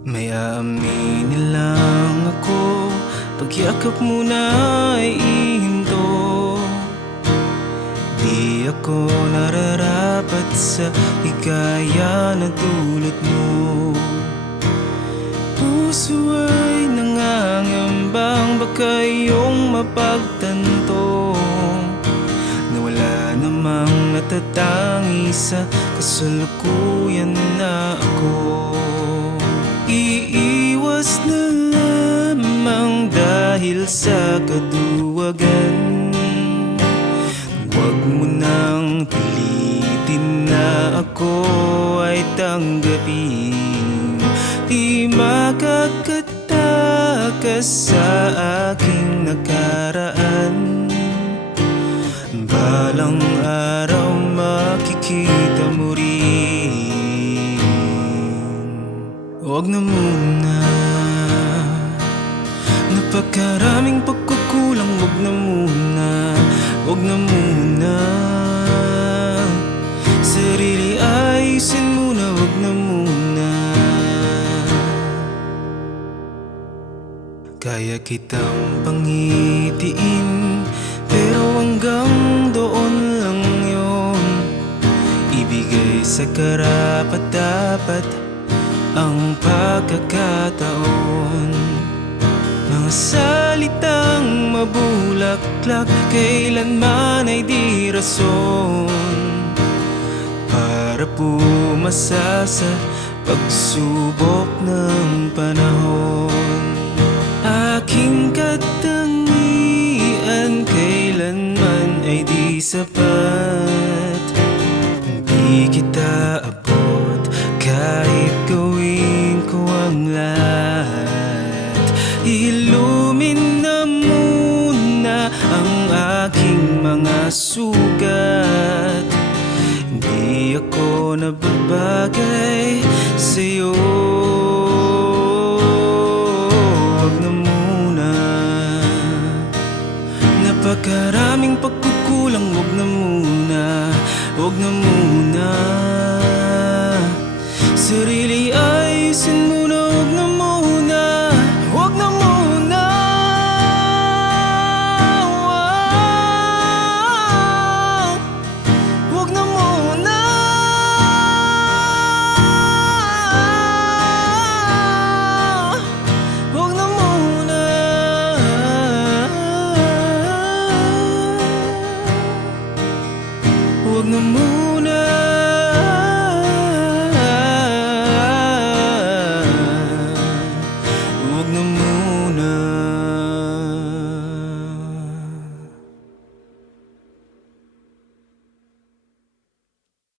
Aminin lang ako. Pagyakap mo na ay ihinto. Di ako nararapat sa higaya na dulot mo. Puso ay nangangambang baka iyong mapagtanto? Na wala namang natatangi sa kasalukuyan na ako Iiwas na lamang dahil sa kaduwagan Huwag mo nang pilitin na ako ay tanggapin. Di makakatakas sa aking nakaraan. Balang araw makikita mo rin. Huwag na muna Napakaraming pagkukulang Huwag na muna Huwag na muna. Sarili ayusin muna Huwag na muna. Kaya kitang pangitiin Pero hanggang doon lang yon Ibigay sa karapat dapat Ang pagkakataon salitang mabulaklak Kailanman ay di rason. Para pumasa sa pagsubok ng panahon. Aking katangian kailanman ay di sapat. Di kita abot kahit gawin ko ang lahat. Ilumin sugat Di ako nababagay sa'yo. Huwag na muna. Napakaraming pagkukulang Huwag na muna. Huwag na muna. the moon.